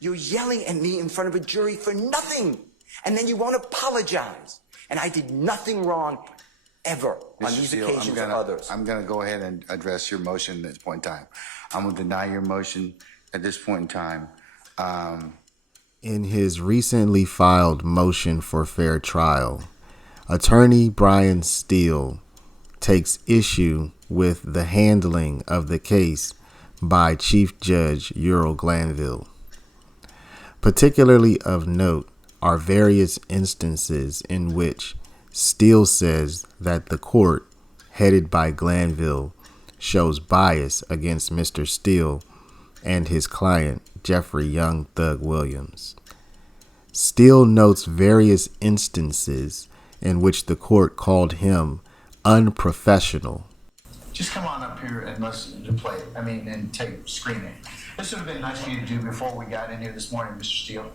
You're yelling at me in front of a jury for nothing. And then you won't apologize. And I did nothing wrong ever on these occasions or others. I'm going to go ahead and address your motion at this point in time. I'm going to deny your motion at this point in time. In his recently filed motion for fair trial, attorney Brian Steele takes issue with the handling of the case by Chief Judge Earl Glanville. Particularly of note are various instances in which Steele says that the court, headed by Glanville, shows bias against Mr. Steele and his client, Jeffrey Young Thug Williams. Steele notes various instances in which the court called him unprofessional. Just come on up here and listen to play. And take screening. This would have been nice for you to do before we got in here this morning, Mr. Steele.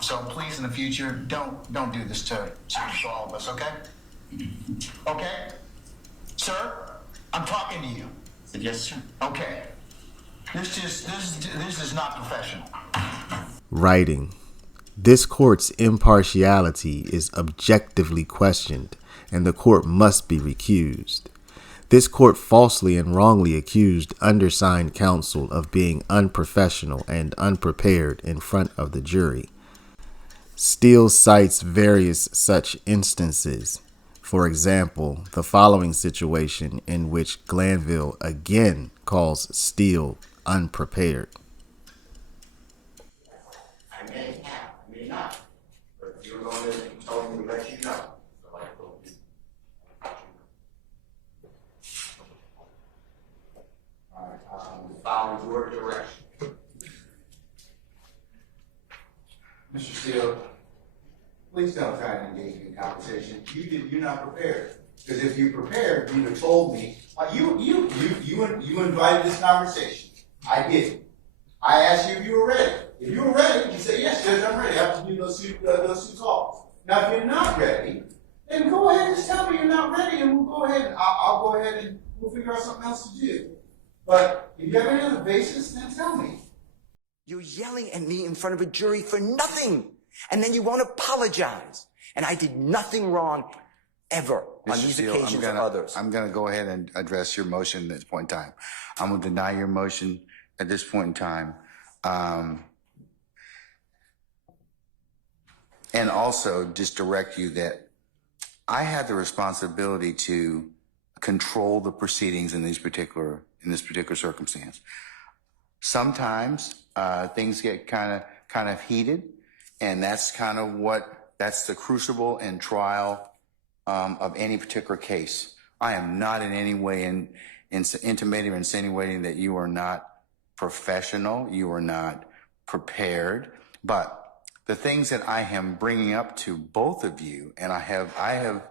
So please, in the future, don't do this to all of us, okay? Okay? Sir, I'm talking to you. Yes, sir. Okay. This is not professional. Writing. This court's impartiality is objectively questioned, and the court must be recused. This court falsely and wrongly accused undersigned counsel of being unprofessional and unprepared in front of the jury. Steele cites various such instances. For example, the following situation in which Glanville again calls Steele unprepared. I may have, I may not, but you're going to tell me to let you know. So I will be. All right, following your direction. Mr. Steele, please don't try to engage me in conversation. You're not prepared. Because if you prepared, you'd have told me. You invited this conversation. I didn't. I asked you if you were ready. If you were ready, you say, yes, Judge, I'm ready. I have to do those two calls. Now, if you're not ready, then go ahead and just tell me you're not ready, and we'll go ahead. I'll go ahead and we'll figure out something else to do. But if you have any other basis, then tell me. You're yelling at me in front of a jury for nothing. And then you won't apologize. And I did nothing wrong ever on these occasions or others. I'm going to go ahead and address your motion at this point in time. I'm going to deny your motion at this point in time. And also just direct you that I have the responsibility to control the proceedings in this particular circumstance. Sometimes things get kind of heated, and that's that's the crucible and trial of any particular case. I am not in any way intimating or insinuating that you are not professional, you are not prepared, but the things that I am bringing up to both of you, and I have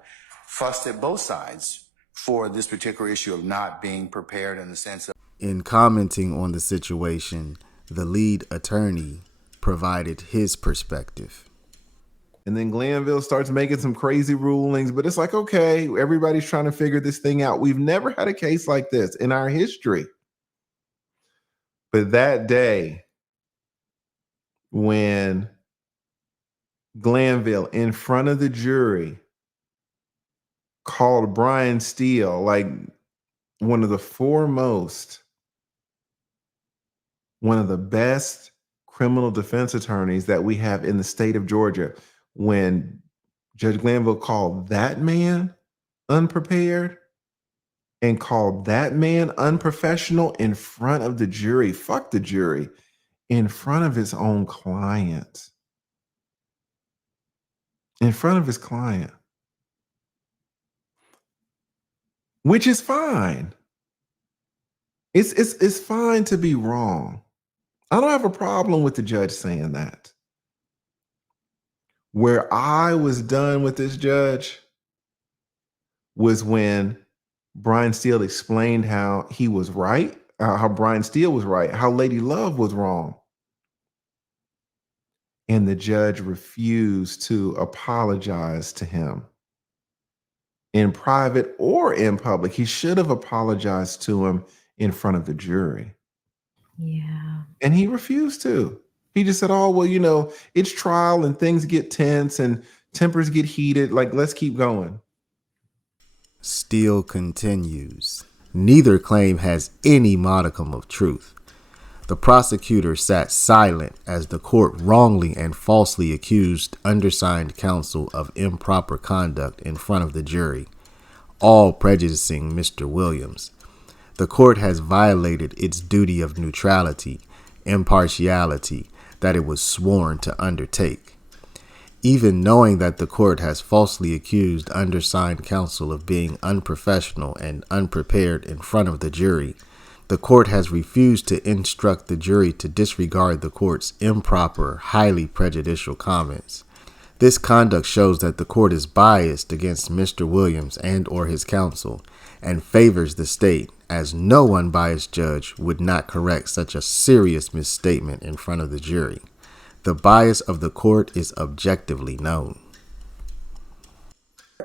fussed at both sides for this particular issue of not being prepared in the sense of. In commenting on the situation, the lead attorney provided his perspective. And then Glanville starts making some crazy rulings, but it's like, okay, everybody's trying to figure this thing out. We've never had a case like this in our history. But that day, when Glanville, in front of the jury, called Brian Steele like one of the foremost, one of the best criminal defense attorneys that we have in the state of Georgia, when Judge Glanville called that man unprepared and called that man unprofessional in front of the jury, fuck the jury, in front of his own client, in front of his client, which is fine. It's fine to be wrong. I don't have a problem with the judge saying that. Where I was done with this judge was when Brian Steele explained how he was right, how Brian Steele was right, how Lady Love was wrong. And the judge refused to apologize to him in private or in public. He should have apologized to him in front of the jury. Yeah. And he refused to. He just said, oh, well, you know, it's trial and things get tense and tempers get heated. Like, let's keep going. Steele continues. Neither claim has any modicum of truth. The prosecutor sat silent as the court wrongly and falsely accused undersigned counsel of improper conduct in front of the jury, all prejudicing Mr. Williams. The court has violated its duty of neutrality, impartiality, that it was sworn to undertake. Even knowing that the court has falsely accused undersigned counsel of being unprofessional and unprepared in front of the jury, the court has refused to instruct the jury to disregard the court's improper, highly prejudicial comments. This conduct shows that the court is biased against Mr. Williams and or his counsel and favors the state, as no unbiased judge would not correct such a serious misstatement in front of the jury. The bias of the court is objectively known.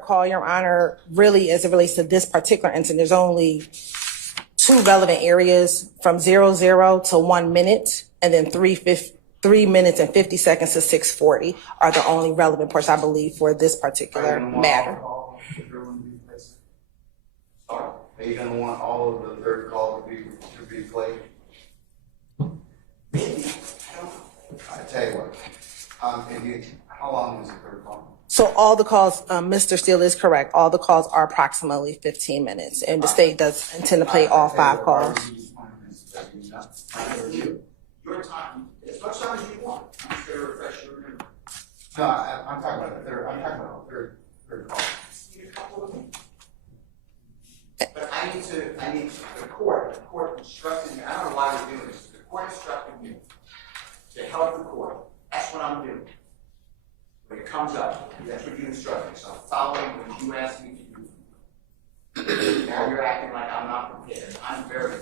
Call, Your Honor, really as it relates to this particular incident, there's only 2 relevant areas from 00 to 1 minute, and then 3 minutes and 50 seconds to 6:40 are the only relevant portions, I believe, for this particular matter. Are you going to want all of the third call to be played? I tell you what. How long is the third call? So all the calls, Mr. Steele is correct. All the calls are approximately 15 minutes, and the state does intend to play all 5 calls. Your time, as much time as you want. I'm just going to refresh your memory. No, I'm talking about the third. I'm talking about the third call. But I need the court instructed me. I don't know why we're doing this. The court instructed me to help the court. That's what I'm doing. When it comes up, that's what you instruct me. So I'm following what you asked me to do. Now you're acting like I'm not prepared. I'm very.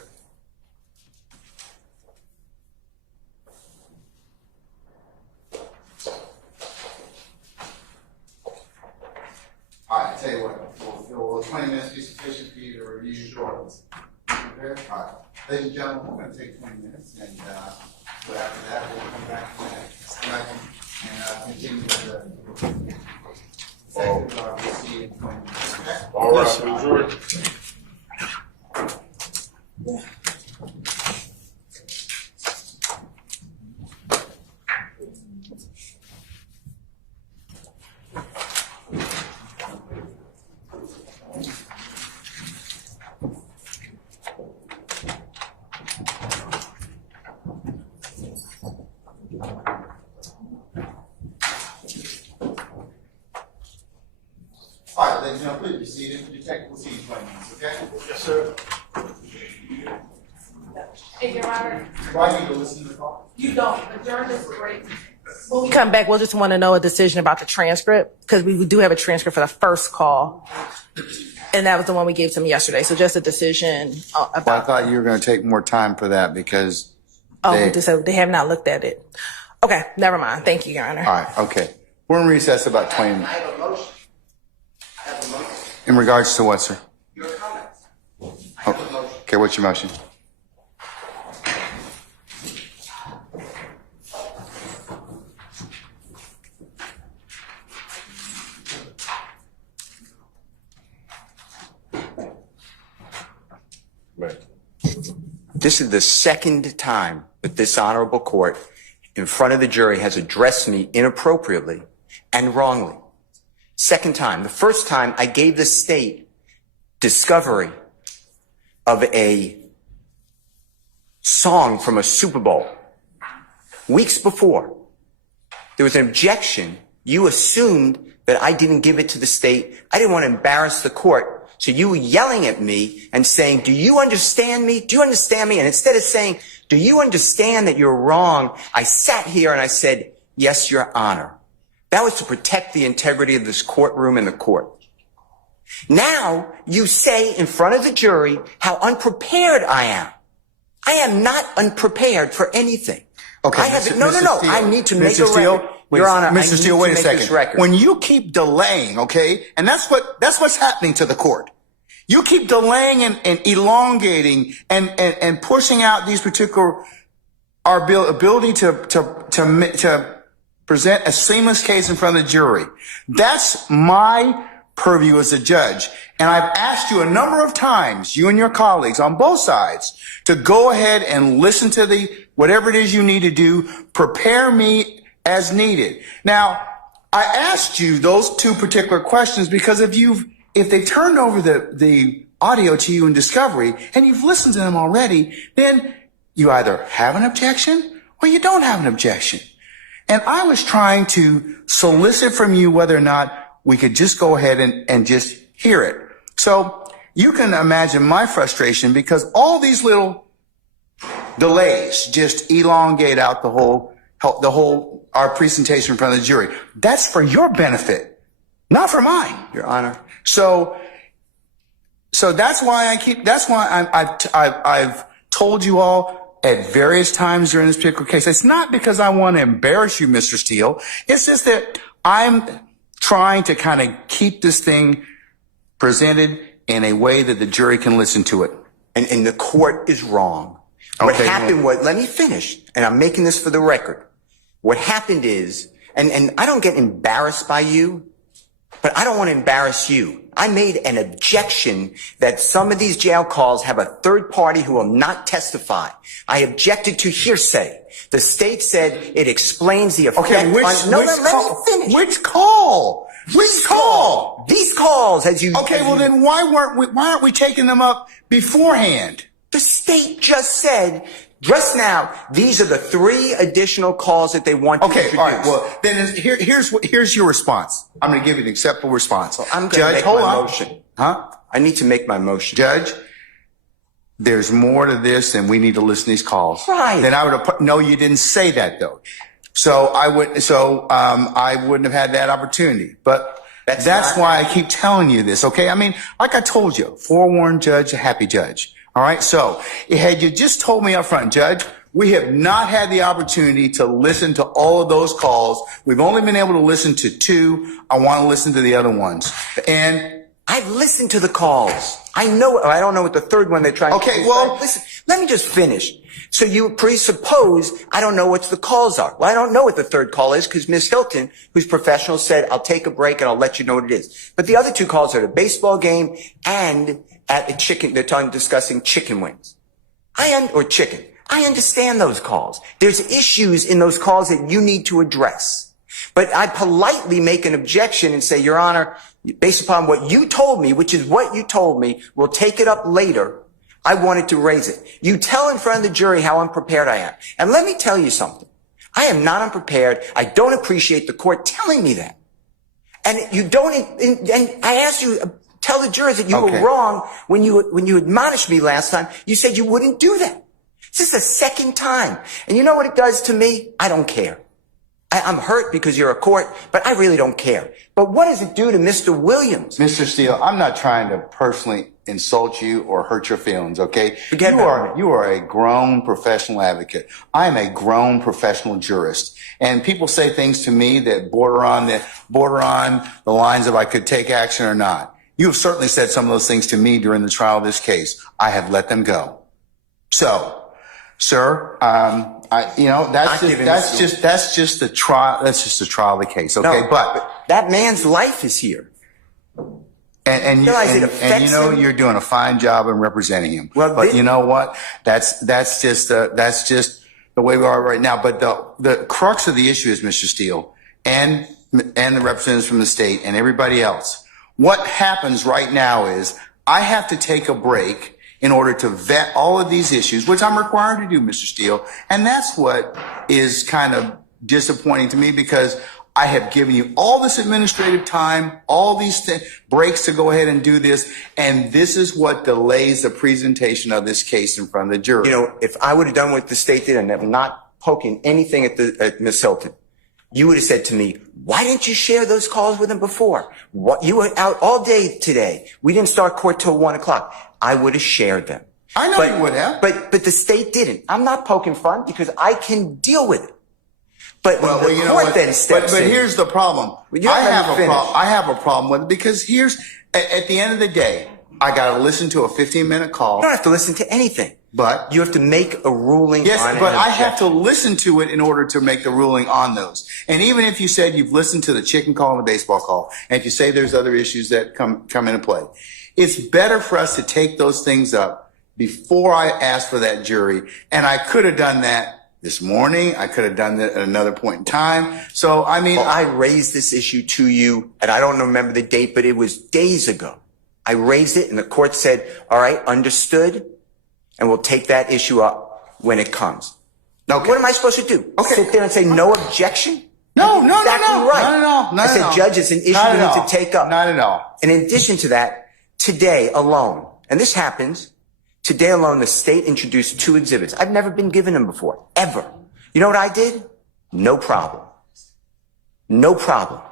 All right, I tell you what. Will 20 minutes be sufficient for you to review your orders? All right. Ladies and gentlemen, we're going to take 20 minutes, and after that, we'll come back and continue with the executive proceeding in 20 minutes. Okay? All right, George. All right, ladies and gentlemen, please be seated. Your technical proceeding 20 minutes, okay? Yes, sir. Hey, Your Honor. Do I need to listen to the call? You don't. Adjourn is great. When we come back, we'll just want to know a decision about the transcript, because we do have a transcript for the first call, and that was the one we gave to them yesterday. So just a decision about. Well, I thought you were going to take more time for that because. They have not looked at it. Okay, never mind. Thank you, Your Honor. All right, okay. We're in recess about 20 I minutes. have a motion. I have a motion. In regards to what, sir? Your comments. I have a motion. Okay, what's your motion? Right. This is the second time that this honorable court in front of the jury has addressed me inappropriately and wrongly. Second time. The first time I gave the state discovery of a song from a Super Bowl. Weeks before, there was an objection. You assumed that I didn't give it to the state. I didn't want to embarrass the court. So you were yelling at me and saying, do you understand me? Do you understand me? And instead of saying, do you understand that you're wrong? I sat here and I said, yes, Your Honor. That was to protect the integrity of this courtroom and the court. Now you say in front of the jury how unprepared I am. I am not unprepared for anything. Okay, I have Mr. no. Steele. I need to make Mr. a Steele, record. wait, Your Honor, Mr. Steele, wait a second. Record. When you keep delaying, okay, and that's what's happening to the court. You keep delaying and elongating and pushing out these particular our ability to present a seamless case in front of the jury. That's my purview as a judge. And I've asked you a number of times, you and your colleagues on both sides, to go ahead and listen to whatever it is you need to do, prepare me as needed. Now, I asked you those two particular questions because if they turned over the audio to you in discovery and you've listened to them already, then you either have an objection or you don't have an objection. And I was trying to solicit from you whether or not we could just go ahead and just hear it. So you can imagine my frustration because all these little delays just elongate out our presentation in front of the jury. That's for your benefit, not for mine, Your Honor. So that's why I've told you all at various times during this particular case. It's not because I want to embarrass you, Mr. Steele. It's just that I'm trying to kind of keep this thing presented in a way that the jury can listen to it. And the court is wrong. What happened was, let me finish, and I'm making this for the record. What happened is, and I don't get embarrassed by you, but I don't want to embarrass you. I made an objection that some of these jail calls have a third party who will not testify. I objected to hearsay. The state said it explains the effect Okay, which call? These calls, as you... Okay, well then why aren't we taking them up beforehand? The state just said, just now, these are the 3 additional calls that they want to introduce. Okay, all right. Well, then here's your response. I'm going to give you an acceptable response. Well, I'm going to make my motion. Huh? I need to make my motion. Judge, there's more to this than we need to listen to these calls. Right. Then I would have no, you didn't say that though. So I wouldn't have had that opportunity. But that's why I keep telling you this, okay? I mean, like I told you, forewarned judge, a happy judge. All right. So had you just told me up front, Judge, we have not had the opportunity to listen to all of those calls. We've only been able to listen to 2. I want to listen to the other ones. And I've listened to the calls. I know. I don't know what the third one they're trying to do. Okay, well, listen, let me just finish. So you presuppose I don't know what the calls are. Well, I don't know what the third call is because Ms. Hilton, who's professional, said, I'll take a break and I'll let you know what it is. But the other 2 calls are the baseball game and at the chicken, they're discussing chicken wings. Or chicken. I understand those calls. There's issues in those calls that you need to address. But I politely make an objection and say, Your Honor, based upon what you told me, which is what you told me, we'll take it up later. I wanted to raise it. You tell in front of the jury how unprepared I am. And let me tell you something. I am not unprepared. I don't appreciate the court telling me that. And you don't, and I asked you, tell the jurors that you were wrong when you admonished me last time. You said you wouldn't do that. This is the second time. And you know what it does to me? I don't care. I'm hurt because you're a court, but I really don't care. But what does it do to Mr. Williams? Mr. Steele, I'm not trying to personally insult you or hurt your feelings, okay? You are a grown professional advocate. I am a grown professional jurist. And people say things to me that border on the lines of I could take action or not. You have certainly said some of those things to me during the trial of this case. I have let them go. So, sir, that's just the trial. That's just the trial of the case. Okay. No, but that man's life is here. And you know, you're doing a fine job in representing him. Well, but you know what? That's just the way we are right now. But the crux of the issue is, Mr. Steele, and the representatives from the state and everybody else. What happens right now is I have to take a break in order to vet all of these issues, which I'm required to do, Mr. Steele. And that's what is kind of disappointing to me because I have given you all this administrative time, all these breaks to go ahead and do this. And this is what delays the presentation of this case in front of the jury. You know, if I would have done what the state did and I'm not poking anything at Ms. Hilton, you would have said to me, why didn't you share those calls with him before? What, you were out all day today. We didn't start court till 1 o'clock. I would have shared them. I know you would have. But the state didn't. I'm not poking fun because I can deal with it. But the court then steps in. But here's the problem. I have a problem with it because here's, at the end of the day, I got to listen to a 15-minute call. You don't have to listen to anything. But You have to make a ruling yes, on but an I have to objection. listen to it in order to make the ruling on those. And even if you said you've listened to the chicken call and the baseball call, and if you say there's other issues that come into play, it's better for us to take those things up before I ask for that jury. And I could have done that this morning. I could have done that at another point in time. So, I mean, Well, I raised this issue to you, and I don't remember the date, but it was days ago. I raised it, and the court said, all right, understood, and we'll take that issue up when it comes. Now, what am I supposed to do? Okay. Sit there and say no objection? no, Exactly right. not at all. Not I said, at all. Judge, it's an issue Not we at need all. to take up. Not at all. And in addition to that, today alone, and this happens, today alone, the state introduced 2 exhibits. I've never been given them before, ever. You know what I did? No problem. No problem.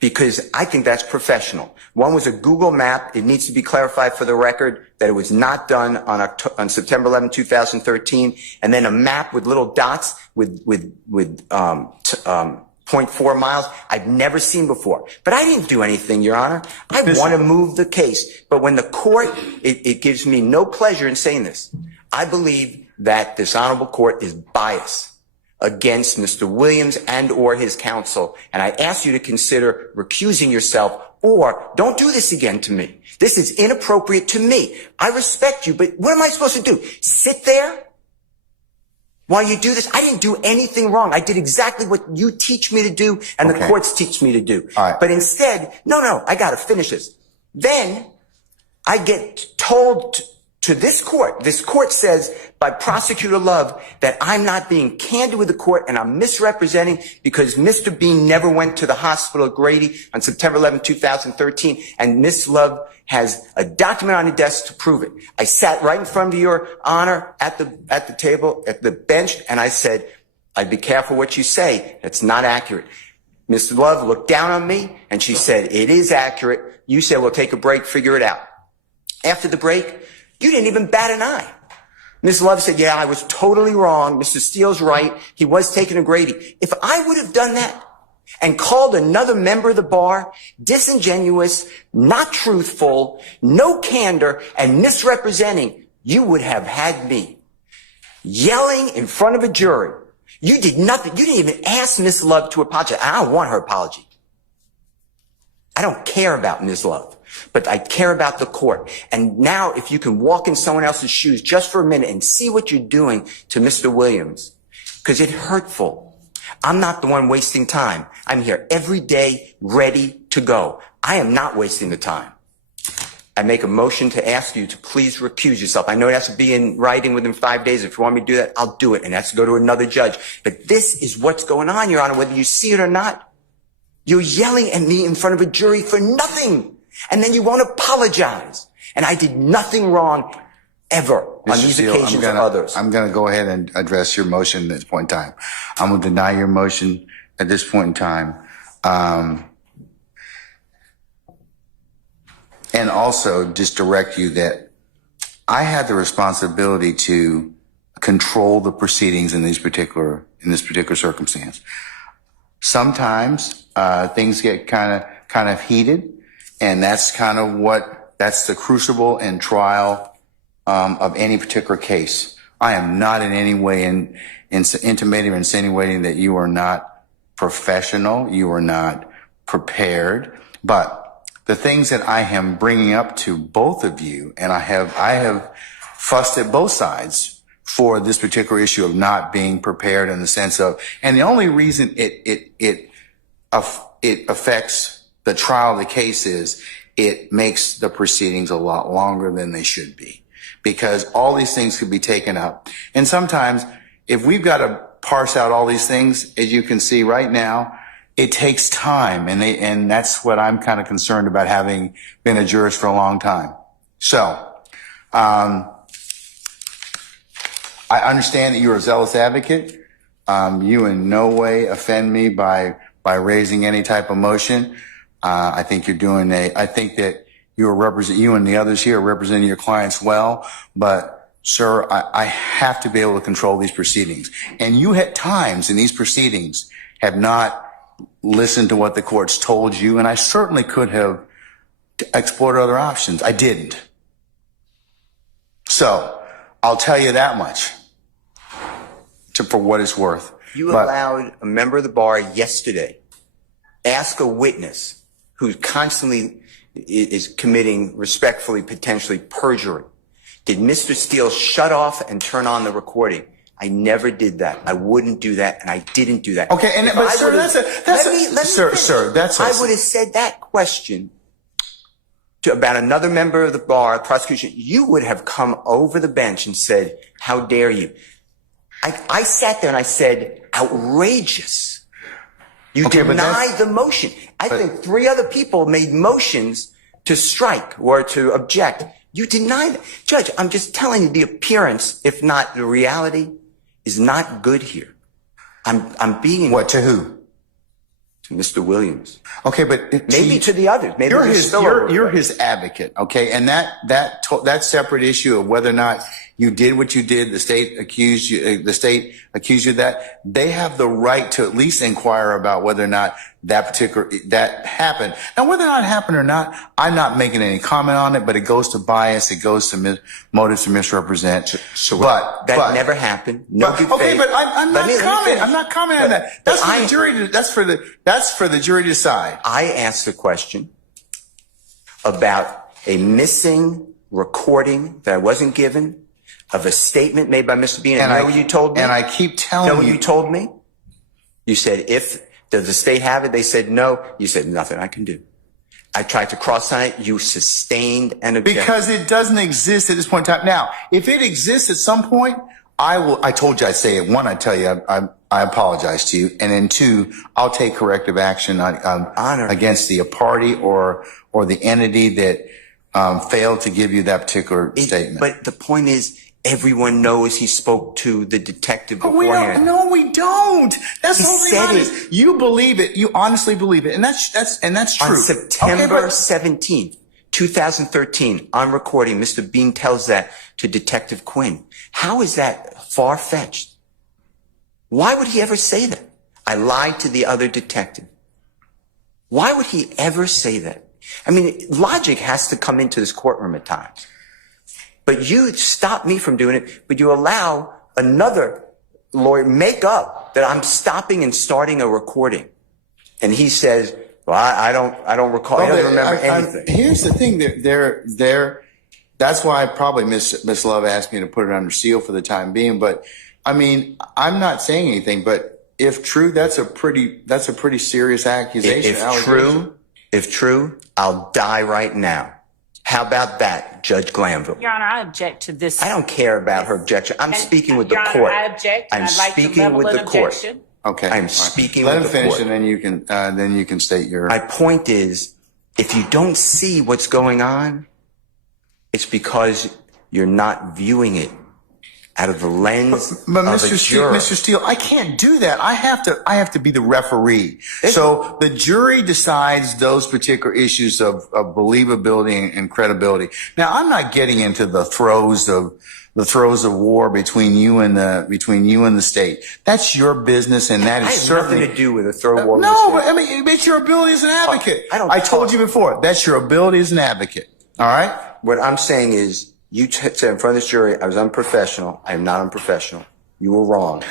Because I think that's professional. One was a Google map. It needs to be clarified for the record that it was not done on September 11, 2013. And then a map with little dots with 0.4 miles I've never seen before. But I didn't do anything, Your Honor. I want to move the case. But when the court, it gives me no pleasure in saying this. I believe that this honorable court is biased against Mr. Williams and or his counsel. And I ask you to consider recusing yourself, or don't do this again to me. This is inappropriate to me. I respect you, but what am I supposed to do? Sit there while you do this? I didn't do anything wrong. I did exactly what you teach me to do and the courts teach me to do. All right. But instead, no, I got to finish this. Then I get told to this court says by Prosecutor Love that I'm not being candid with the court and I'm misrepresenting because Mr. Bean never went to the hospital at Grady on September 11, 2013, and Miss Love has a document on the desk to prove it. I sat right in front of Your Honor at the table, at the bench, and I said, I'd be careful what you say. That's not accurate. Miss Love looked down on me and she said, it is accurate. You said, we'll take a break, figure it out. After the break, you didn't even bat an eye. Ms. Love said, yeah, I was totally wrong. Mr. Steele's right. He was taken to Grady. If I would have done that and called another member of the bar disingenuous, not truthful, no candor, and misrepresenting, you would have had me yelling in front of a jury. You did nothing. You didn't even ask Ms. Love to apologize. I don't want her apology. I don't care about Ms. Love. But I care about the court. And now if you can walk in someone else's shoes just for a minute and see what you're doing to Mr. Williams, because it's hurtful. I'm not the one wasting time. I'm here every day ready to go. I am not wasting the time. I make a motion to ask you to please recuse yourself. I know it has to be in writing within 5 days. If you want me to do that, I'll do it. And that's to go to another judge. But this is what's going on, Your Honor, whether you see it or not. You're yelling at me in front of a jury for nothing. And then you won't apologize. And I did nothing wrong ever on Mr. these Steele, occasions or others. I'm going to go ahead and address your motion at this point in time. I'm going to deny your motion at this point in time. And also just direct you that I had the responsibility to control the proceedings in this particular circumstance. Sometimes things get kind of heated, and that's that's the crucible and trial of any particular case. I am not in any way intimating or insinuating that you are not professional, you are not prepared, but the things that I am bringing up to both of you, and I have fussed at both sides for this particular issue of not being prepared in the sense of, and the only reason it affects the trial of the case is it makes the proceedings a lot longer than they should be, because all these things could be taken up. And sometimes if we've got to parse out all these things, as you can see right now, it takes time, and that's what I'm kind of concerned about, having been a jurist for a long time. So, I understand that you're a zealous advocate. You in no way offend me by raising any type of motion. I think I think that you and the others here are representing your clients well, but sir, I have to be able to control these proceedings. And you at times in these proceedings have not listened to what the courts told you, and I certainly could have explored other options. I didn't. So, I'll tell you that much for what it's worth. You allowed a member of the bar yesterday ask a witness who constantly is committing respectfully, potentially perjury. Did Mr. Steele shut off and turn on the recording? I never did that. I wouldn't do that, and I didn't do that. Okay, and but sir, I would have said that question to about another member of the bar, prosecution. You would have come over the bench and said, "How dare you?" I sat there and I said, "Outrageous." You denied the motion. I think 3 other people made motions to strike or to object. You denied it. Judge, I'm just telling you the appearance, if not the reality, is not good here. I'm being... What, to who? To Mr. Williams. Okay, but... Maybe to the others. Maybe you're his advocate, okay? And that separate issue of whether or not you did what you did, the state accused you of that, they have the right to at least inquire about whether or not that happened. Now, whether or not it happened or not, I'm not making any comment on it, but it goes to bias, it goes to motives to misrepresent. But never happened. No good okay, faith. but I'm not commenting on that. That's for the jury that's for the jury to decide. I asked a question about a missing recording that I wasn't given of a statement made by Mr. Bean. And you know what you told me? And I keep telling you. Know what you told me? You said, does the state have it? They said no. You said, nothing I can do. I tried to cross on it. You sustained an objection. Because it doesn't exist at this point in time. Now, if it exists at some point, I told you I'd say it. 1, I tell you, I apologize to you. And then 2, I'll take corrective action against the party or the entity that failed to give you that particular statement. But the point is, everyone knows he spoke to the detective beforehand. No, we don't. That's He the whole thing said about it. it. You believe it. You honestly believe it. And that's true. On September 17th, 2013, on recording, Mr. Bean tells that to Detective Quinn. How is that far-fetched? Why would he ever say that? I lied to the other detective. Why would he ever say that? I mean, logic has to come into this courtroom at times. But you stop me from doing it, but you allow another lawyer make up that I'm stopping and starting a recording. And he says, well, I don't recall. I don't remember anything. Here's the thing. That's why probably Miss Love asked me to put it under seal for the time being. But I mean, I'm not saying anything, but if true, that's a pretty serious accusation. If true, I'll die right now. How about that, Judge Glanville? Your Honor, I object to this. I don't care about her objection. I'm speaking with the Your court. Honor, I object. I'm I'd like to speaking level with an the court. objection. Okay. I'm speaking Let with him the finish, court. and then you can state your. My point is, if you don't see what's going on, it's because you're not viewing it out of the lens But of Mr. a juror. Mr. Steele, I can't do that. I have to be the referee. So the jury decides those particular issues of believability and credibility. Now, I'm not getting into the throes of war between you and the state. That's your business, and that is certainly nothing to do with a throw war. No, but I mean, it's your ability as an advocate. I told you before, that's your ability as an advocate. All right. What I'm saying is, you said in front of this jury, I was unprofessional. I am not unprofessional. You were wrong.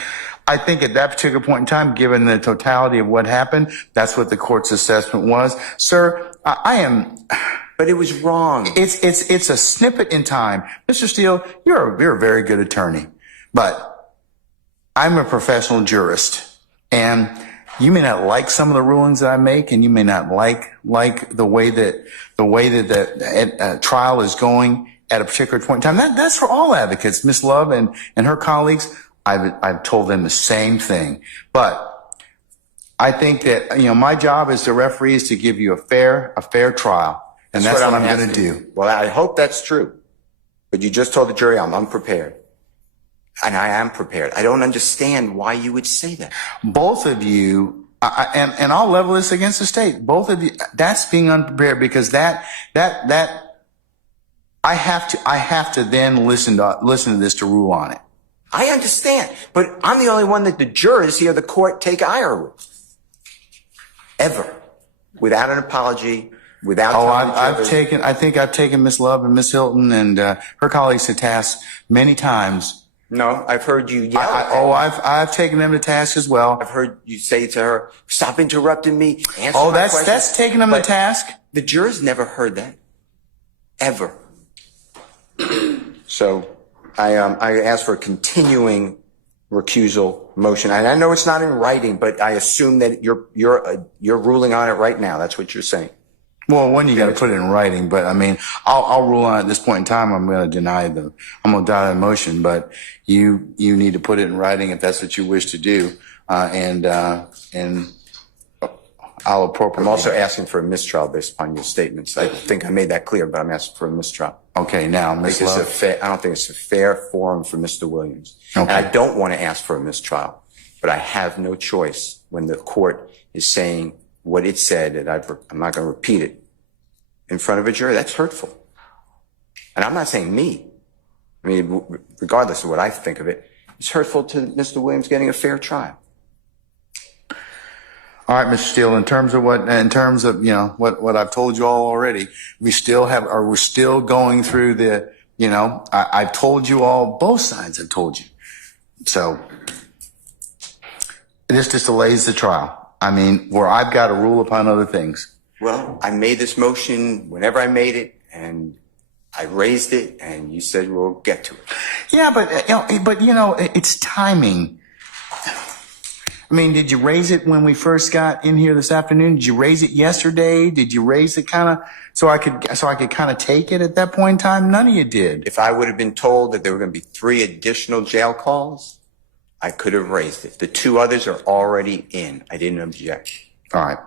I think at that particular point in time, given the totality of what happened, that's what the court's assessment was. Sir, I am. But it was wrong. It's a snippet in time. Mr. Steele, you're a very good attorney, but I'm a professional jurist, and you may not like some of the rulings that I make, and you may not like the way that the trial is going at a particular point in time. That's for all advocates. Miss Love and her colleagues, I've told them the same thing. But I think that, my job as the referee is to give you a fair trial. And that's what I'm going to do. Well, I hope that's true. But you just told the jury I'm unprepared. And I am prepared. I don't understand why you would say that. Both of you, and I'll level this against the state. Both of you, that's being unprepared, because that I have to then listen to this to rule on it. I understand, but I'm the only one that the jurors here, the court, take ire with. Ever. Without an apology, without Oh, telling the I've jurors- taken, I think I've taken Miss Love and Miss Hilton and her colleagues to task many times. No, I've heard you yell at them. I've taken them to task as well. I've heard you say to her, "Stop interrupting me. Answer Oh, my that's questions." taking them to But task. The jurors never heard that, ever. So, I asked for a continuing recusal motion, and I know it's not in writing, but I assume that you're ruling on it right now. That's what you're saying. Well, one, you got to put it in writing, but I mean, I'll rule on it at this point in time. I'm going to deny the motion, but you need to put it in writing if that's what you wish to do. And I'll appropriately. I'm also asking for a mistrial based upon your statements. I think I made that clear, but I'm asking for a mistrial. Okay, now, Ms. Love. I don't think it's a fair forum for Mr. Williams. Okay. And I don't want to ask for a mistrial, but I have no choice when the court is saying what it said, and I'm not going to repeat it in front of a jury. That's hurtful. And I'm not saying me. I mean, regardless of what I think of it, it's hurtful to Mr. Williams getting a fair trial. All right, Mr. Steele, in terms of what I've told you all already, we're still going through the, I've told you all, both sides have told you. So this just delays the trial. I mean, where I've got to rule upon other things. Well, I made this motion whenever I made it, and I raised it, and you said we'll get to it. Yeah, but it's timing. I mean, did you raise it when we first got in here this afternoon? Did you raise it yesterday? Did you raise it kind of so I could kind of take it at that point in time? None of you did. If I would have been told that there were going to be 3 additional jail calls, I could have raised it. The 2 others are already in. I didn't object. All right.